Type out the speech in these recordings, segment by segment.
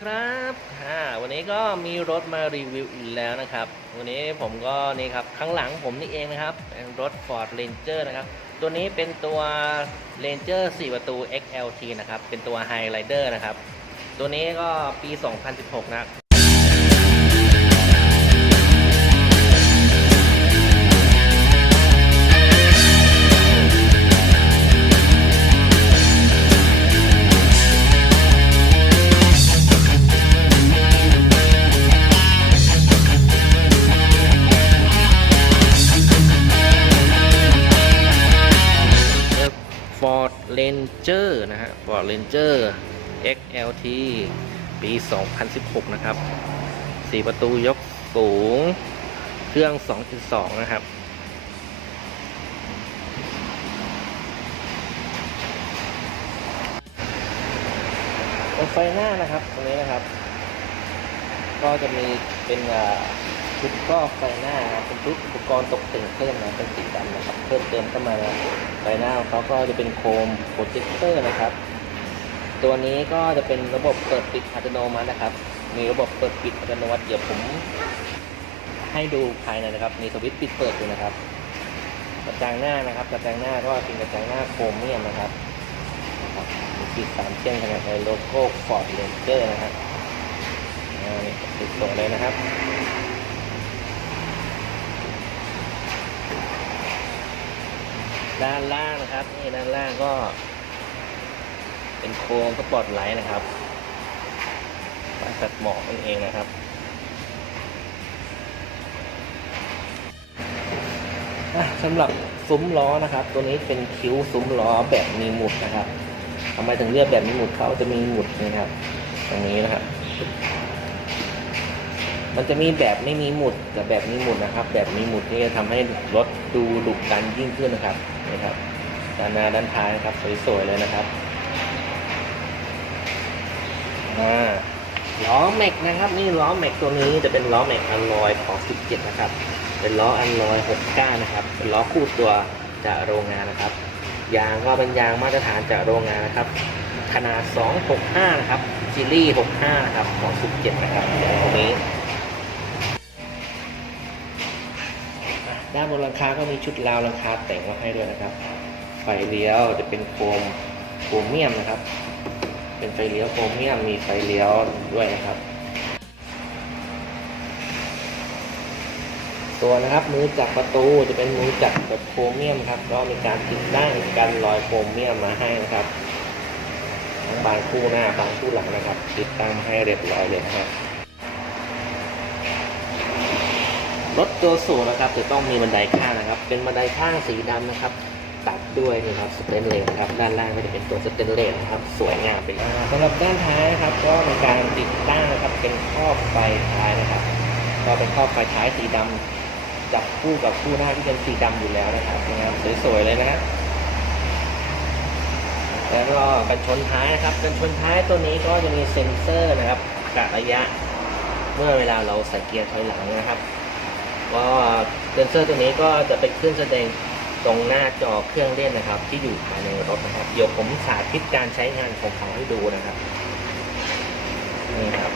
ครับอ่าวันนี้ก็มีรถมารีวิวอีกแล้วนะครับ วันนี้ผมก็นี่ครับข้างหลังผมนี่เองนะครับเป็นรถ Ford Ranger นะครับ ตัวนี้เป็นตัว Ranger 4 ประตู XLT นะครับ เป็นตัว High Rider นะครับ ตัวนี้ก็ปี 2016 นะ ร์นะฮะ Ford Ranger XLT ปี 2016 นะครับ 4 ประตูยกสูง เครื่อง 2.2 นะครับ ตรงไฟหน้านะครับ ตรงนี้นะครับ ก็จะมีเป็นอ่า ชุดกรอบไฟหน้านะครับเป็นชุดอุปกรณ์ตกแต่งเพิ่มนะเป็นสีดำนะครับ เพิ่มเติมเข้ามานะไฟหน้าของเขาก็จะเป็นโคมโปรเจคเตอร์นะครับ ตัวนี้ก็จะเป็นระบบเปิดปิดอัตโนมัตินะครับ มีระบบเปิดปิดอัตโนมัติเดี๋ยวผม ให้ดูภายในนะครับ มีสวิตช์ปิดเปิดอยู่นะครับ กระจังหน้านะครับ กระจังหน้าก็เป็นกระจังหน้าโครเมียมนะครับมีปิดสามเส้นขนาดในโลโก้ฟอร์ดเรนเจอร์นะครับนี่ติดสวเลยนะครับ ด้านล่างนะครับนี่ด้านล่างก็ เป็นโครงสปอตไลท์นะครับบานตัดหมอกนั่นเองนะครับสำหรับซุ้มล้อนะครับ ตัวนี้เป็นคิ้วซุ้มล้อแบบมีหมุดนะครับทำไมถึงเรียกแบบมีหมุดเขาจะมีหมุดนะครับ ตรงนี้นะครับ มันจะมีแบบไม่มีหมุดกับแบบมีหมุดนะครับ แบบมีหมุดนี่จะทำให้รถดูดุดันยิ่งขึ้นนะครับนะครับด้านหน้าด้านท้ายนะครับสวยๆเลยนะครับอ่าล้อแม็กนะครับนี่ล้อแม็กตัวนี้จะเป็นล้อแม็กอัลลอยของ 17 นะครับ เป็นล้ออันลอย69 นะครับ เป็นล้อคู่ตัวจากโรงงานนะครับ ยางก็เป็นยางมาตรฐานจากโรงงานนะครับ ขนาด 265 นะครับซีรีส์65 นะครับของ 17 นะครับยางตัวนี้ ด้านบนหลังคาก็มีชุดราวหลังคาแต่งมาให้ด้วยนะครับ ไฟเลี้ยวจะเป็นโครมโครเมียมนะครับ เป็นไฟเลี้ยวโครเมียมมีไฟเลี้ยวด้วยนะครับ ตัวนะครับมือจับประตูจะเป็นมือจับแบบโครเมียมครับก็มีการติดตั้งกันรอยโครเมียมมาให้นะครับทั้งบานคู่หน้าบานคู่หลังนะครับ ติดตั้งมให้เรียบร้อยเลยนะครับ รถตัวสูงนะครับ จะต้องมีบันไดข้างนะครับ เป็นบันไดข้างสีดำนะครับ ตัดด้วยนะครับสเตนเลสนะครับ ด้านล่างก็จะเป็นตัวสเตนเลสนะครับ สวยงามไปเลยสำหรับด้านท้ายนะครับ ก็มีการติดตั้งนะครับ เป็นครอบไฟท้ายนะครับ ก็เป็นครอบไฟท้ายสีดำจับคู่กับคู่หน้าที่เป็นสีดำอยู่แล้วนะครับนะครับสวยๆเลยนะฮะแล้วก็กันชนท้ายนะครับกันชนท้ายตัวนี้ก็จะมีเซ็นเซอร์นะครับกะระยะ เมื่อเวลาเราใส่เกียร์ถอยหลังนะครับ ก็เซนเซอร์ตัวนี้ก็จะเป็นเครื่องแสดงตรงหน้าจอเครื่องเล่นนะครับ ที่อยู่ภายในรถนะครับ เดี๋ยวผมสาธิตการใช้งานของเขาให้ดูนะครับนี่ครับ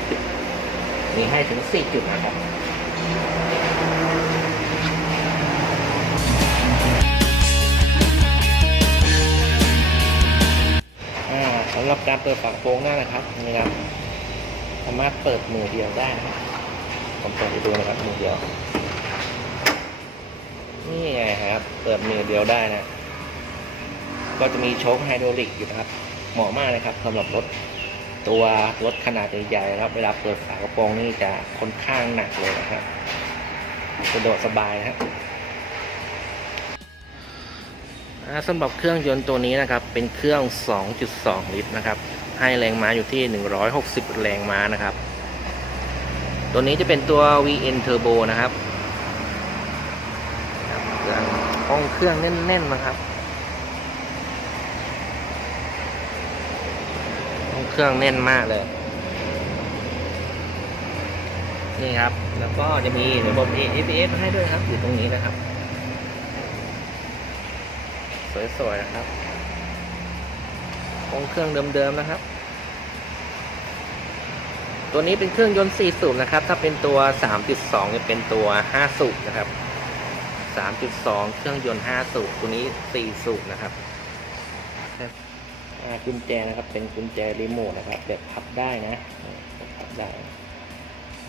มีให้ถึง 4 จุดนะครับสำหรับการเปิดฝากโปรงหน้านะครับนี่ครับสามารถเปิดมือเดียวได้นะครับผมเปิดให้ดูนะครับมือเดียว ปิดมือเดียวได้นะ ก็จะมีโชคไฮดรอลิกอยู่นะครับ เหมาะมากเลยครับสำหรับรถตัวรถขนาดใหญ่ๆครับเวลาเปิดฝากระโปรงนี่จะค่อนข้างหนักเลยนะครับสะดวกสบายนะครับอ่าสำหรับเครื่องยนต์ตัวนี้นะครับ เป็นเครื่อง 2.2 ลิตรนะครับ ให้แรงม้าอยู่ที่ 160 แรงม้านะครับ ตัวนี้จะเป็นตัว VN Turbo นะครับ เครื่องห้อง เครื่องแน่นๆนะครับองเครื่องแน่นมากเลย นี่ครับ แล้วก็จะมีระบบ ABS ให้ด้วยครับ อยู่ตรงนี้นะครับ สวยๆนะครับองเครื่องเดิมๆนะครับ ตัวนี้เป็นเครื่องยนต์4สูบนะครับ ถ้าเป็นตัว 3.2จะเป็นตัว 5 สูบนะครับ 3.2 เครื่องยนต์ 5 สูบ ตัวนี้ 4 สูบนะครับกุญแจนะครับ เป็นกุญแจรีโมทนะครับแบบพับได้นะ พับได้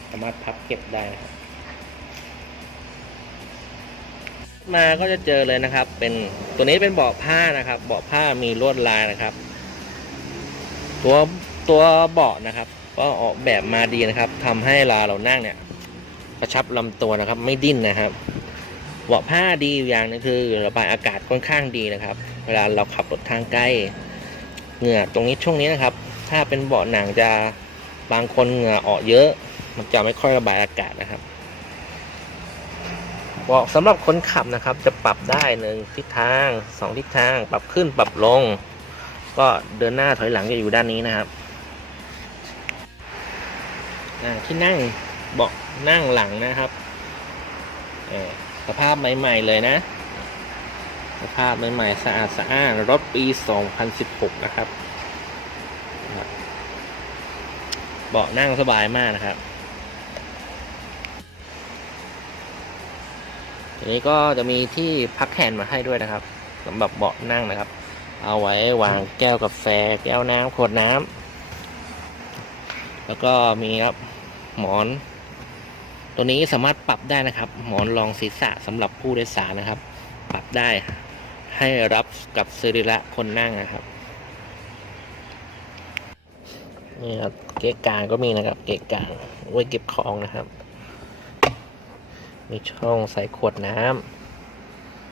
สามารถพับเก็บได้นะครับ มาก็จะเจอเลยนะครับ เป็นตัวนี้เป็นเบาะผ้านะครับ เบาะผ้ามีลวดลายนะครับ ตัวตัวเบาะนะครับ ก็ออกแบบมาดีนะครับทำให้เราเรานั่งเนี่ยกระชับลำตัวนะครับ ไม่ดิ้นนะครับ เบาะผ้าดีอยู่อย่างหนึงคือระบายอากาศค่อนข้างดีนะครับ เวลาเราขับรถทางไกลเหงื่อตรงนี้ช่วงนี้นะครับ ถ้าเป็นเบาะหนังจะบางคนเหงื่อออกเยอะ มันจะไม่ค่อยระบายอากาศนะครับเบาะสำหรับคนขับนะครับ จะปรับได้หนึ่งทิศทางสองทิศทาง ปรับขึ้นปรับลง ก็เดินหน้าถอยหลังจะอยู่ด้านนี้นะครับที่นั่งเบาะนั่งหลังนะครับเอ สภาพใหม่ๆเลยนะ สภาพใหม่ๆสะอาดสะอ้านรถปี 2016 นะครับเบาะนั่งสบายมากนะครับทีนี้ก็จะมีที่พักแขนมาให้ด้วยนะครับสำหรับเบาะนั่งนะครับ เอาไว้วางแก้วกาแฟ แก้วน้ำขวดน้ำแล้วก็มีครับหมอน ตัวนี้สามารถปรับได้นะครับ หมอนรองศีรษะสำหรับผู้โดยสารนะครับ ปรับได้ให้รับกับสรีระคนนั่งนะครับนี่ครับเก๊กกลางก็มีนะครับ เก๊กกลางไว้เก็บของนะครับ มีช่องใส่ขวดน้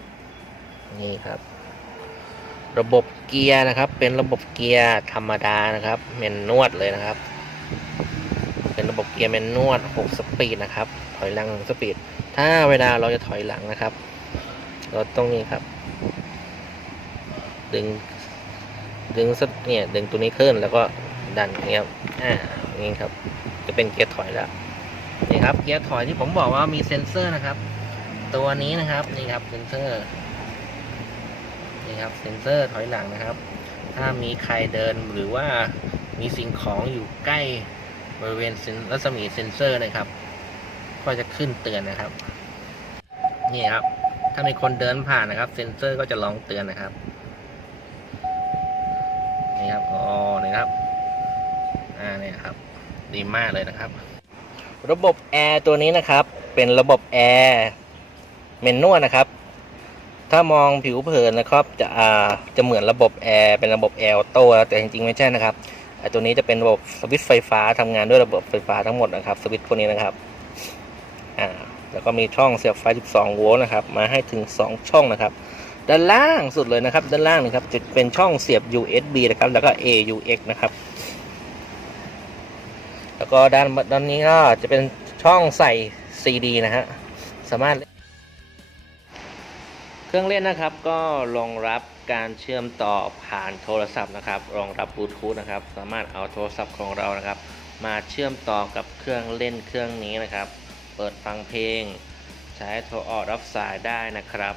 ำนี่ครับ ระบบเกียร์นะครับ เป็นระบบเกียร์ธรรมดานะครับเมนนวดเลยนะครับ ระบบเกียร์เมนนวด6สปีดนะครับ ถอยหลัง1สปีด ถ้าเวลาเราจะถอยหลังนะครับ เราต้องนี่ครับ ดึง ดึงสักเนี่ย ดึงตัวนี้ขึ้นแล้วก็ดันเงี้ยครับอ่าอย่างนี้ครับ จะเป็นเกียร์ถอยแล้ว นี่ครับ เกียร์ถอยที่ผมบอกว่ามีเซ็นเซอร์นะครับ ตัวนี้นะครับ นี่ครับเซ็นเซอร์ นี่ครับ เซ็นเซอร์ถอยหลังนะครับ ถ้ามีใครเดินหรือว่ามีสิ่งของอยู่ใกล้ บริเวณเรัศมีเซ็นเซอร์นะครับ ก็จะขึ้นเตือนนะครับ นี่ครับ ถ้ามีคนเดินผ่านนะครับ เซ็นเซอร์ก็จะร้องเตือนนะครับ นี่ครับอ๋อนี่ครับ อ่าเนี่ยครับ ดีมากเลยนะครับ ระบบแอร์ตัวนี้นะครับ เป็นระบบแอร์เมนนวลนะครับ ถ้ามองผิวเผินนะครับ จะอ่าจะเหมือนระบบแอร์เป็นระบบแอร์ออโต้แต่จริงๆไม่ใช่นะครับ ตัวนี้จะเป็นระบบสวิตช์ไฟฟ้าทำงานด้วยระบบไฟฟ้าทั้งหมดนะครับสวิตช์พวกนี้นะครับอ่าแล้วก็มีช่องเสียบไฟ 12 โวลต์นะครับมาให้ถึง 2 ช่องนะครับด้านล่างสุดเลยนะครับด้านล่างนะครับจะเป็นช่องเสียบ USB นะครับแล้วก็ AUX นะครับ แล้วก็ด้านด้านนี้ก็จะเป็นช่องใส่ CD นะฮะสามารถ เครื่องเล่นนะครับก็รองรับ การเชื่อมต่อผ่านโทรศัพท์นะครับ รองรับบลูทูธนะครับ สามารถเอาโทรศัพท์ของเรานะครับ มาเชื่อมต่อกับเครื่องเล่นเครื่องนี้นะครับ เปิดฟังเพลง ใช้โทรออกรับสายได้นะครับ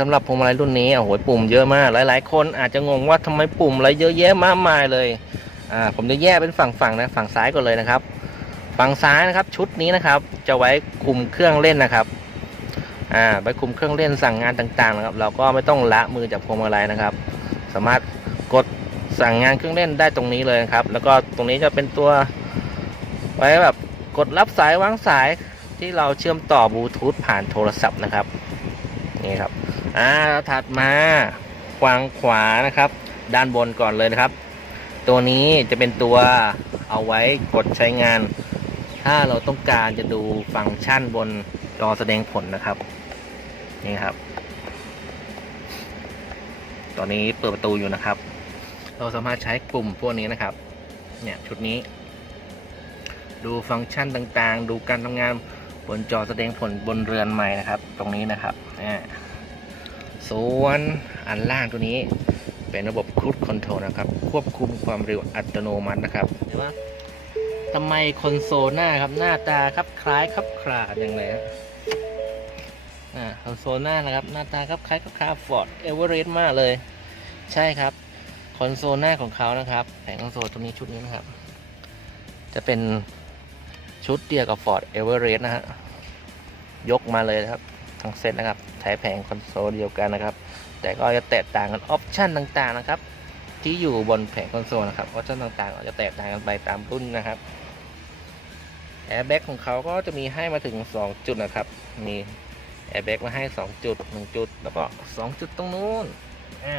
สำหรับพวงมาลัยรุ่นนี้โอ้โหปุ่มเยอะมากหลาย ๆ คนอาจจะงงว่าทำไมปุ่มอะไรเยอะแยะมากมายเลยอ่าผมจะแยกเป็นฝั่งๆนะฝั่งซ้ายก่อนเลยนะครับ ฝั่งซ้ายนะครับชุดนี้นะครับ จะไว้คุมเครื่องเล่นนะครับ อ่าไปคุมเครื่องเล่นสั่งงานต่างๆนะครับ เราก็ไม่ต้องละมือจากพวงมาลัยนะครับ สามารถกดสั่งงานเครื่องเล่นได้ตรงนี้เลยนะครับ แล้วก็ตรงนี้จะเป็นตัวไว้แบบกดรับสายวางสายที่เราเชื่อมต่อบลูทูธผ่านโทรศัพท์นะครับนี่ครับอ่าถัดมาฝั่งขวานะครับ ด้านบนก่อนเลยนะครับ ตัวนี้จะเป็นตัวเอาไว้กดใช้งาน ถ้าเราต้องการจะดูฟังก์ชันบนจอแสดงผลนะครับ นี่ครับ ตอนนี้เปิดประตูอยู่นะครับ เราสามารถใช้กลุ่มพวกนี้นะครับ เนี่ยชุดนี้ ดูฟังก์ชันต่างๆ ดูการทำงานบนจอแสดงผลบนเรือนใหม่นะครับ ตรงนี้นะครับอ่าส่วนอันล่างตัวนี้เป็นระบบ Cruise Control นะครับ ควบคุมความเร็วอัตโนมัตินะครับเห็นไหมทำไมคอนโซลหน้าครับหน้าตาครับคล้ายครับคลาดอย่างไร คอนโซลหน้านะครับ หน้าตาครับคล้ายครับคลาดฟอร์ดเอเวอเรสต์มากเลย ใช่ครับ คอนโซลหน้าของเขานะครับ แผงคอนโซลตัวนี้ชุดนี้นะครับ จะเป็นชุดเดียวกับ Ford Everest นะฮะ ยกมาเลยนะครับ ทั้งเซตนะครับใช้แผงคอนโซลเดียวกันนะครับ แต่ก็จะแตกต่างกันออปชั่นต่างๆนะครับ ที่อยู่บนแผงคอนโซลนะครับ ออปชั่นต่างๆจจะแตกต่างกันไปตามรุ่นนะครับแอร์แบ็กของเขาก็จะมีให้มาถึง 2 จุดนะครับ มี แอร์แบ็กมาให้ 2 จุด 1 จุด แล้วก็ 2 จุดตรงนู้นอ่า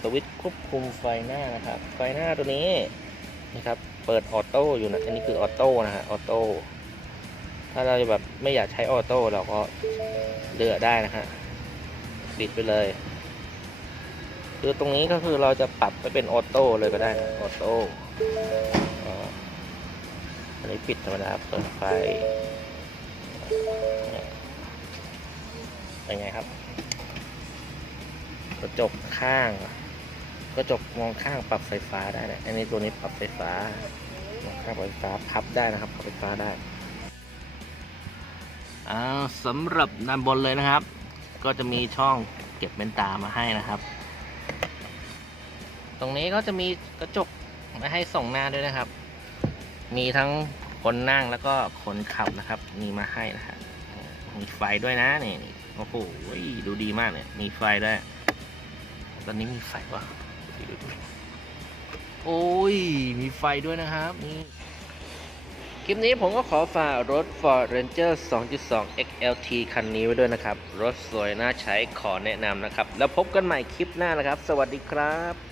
สวิตช์ควบคุมไฟหน้านะครับ ไฟหน้าตัวนี้นะครับ เปิดออโต้อยู่นะ อันนี้คือออโต้นะฮะ ออโต้ ถ้าเราจะแบบไม่อยากใช้ออโต้เราก็เลือกได้นะฮะ ปิดไปเลย คือตรงนี้ก็คือเราจะปรับไปเป็นออโต้เลยก็ได้นะออโต้อันนี้ปิดธรรมดา เปิดไฟ เป็นไงครับ กระจกข้าง กระจกมองข้างปรับไฟฟ้าได้นะอันนี้ตัวนี้ปรับไฟฟ้ามองข้างปรับไฟฟ้าพับได้นะครับปรับไฟฟ้าได้อาสำหรับด้านบนเลยนะครับ ก็จะมีช่องเก็บเป็นตามาให้นะครับ ตรงนี้ก็จะมีกระจกมาให้ส่งหน้าด้วยนะครับ มีทั้งคนนั่งแล้วก็คนขับนะครับ มีมาให้นะครับมีไฟด้วยนะนี่ โอ้โหดูดีมากเนี่ย มีไฟได้ ตอนนี้มีไฟวะดูดูโอ้ย มีไฟด้วยนะครับนี่คลิปนี้ผมก็ขอฝากรถ Ford Ranger 2.2 XLT คันนี้ไว้ด้วยนะครับ รถสวยน่าใช้ขอแนะนำนะครับ แล้วพบกันใหม่คลิปหน้านะครับ สวัสดีครับ